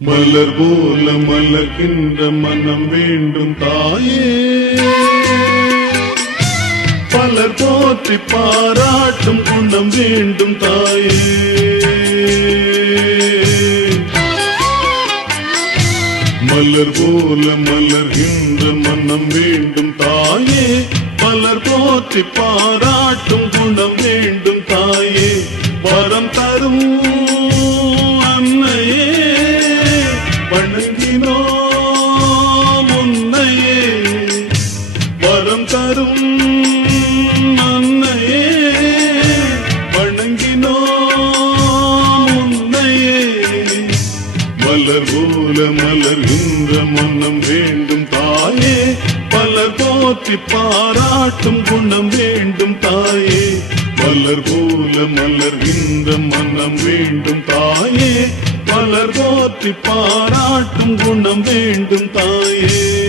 மலர் போல மலர்கின்ற மனம் வேண்டும் தாயே, பலர் போற்றி பாராட்டும் குணம் வேண்டும் தாயே. மலர் போல மலர்கின்ற மனம் வேண்டும் தாயே, பலர் போற்றி பாராட்டும் குணம் வேண்டும் தாயே. வரம் தரும் அன்னையே, வணங்கினோம் உன்னையே. வரம் தரும் அன்னையே, வணங்கினோம் உன்னையே. மலர் போல மலர்கின்ற மனம் வேண்டும் தாயே, பலர் போற்றி பாராட்டும் குணம் வேண்டும் தாயே. மலர் போல மலர்கின்ற மனம் வேண்டும் தாயே, பலர் போற்றி பாராட்டும் குணம் வேண்டும் தாயே.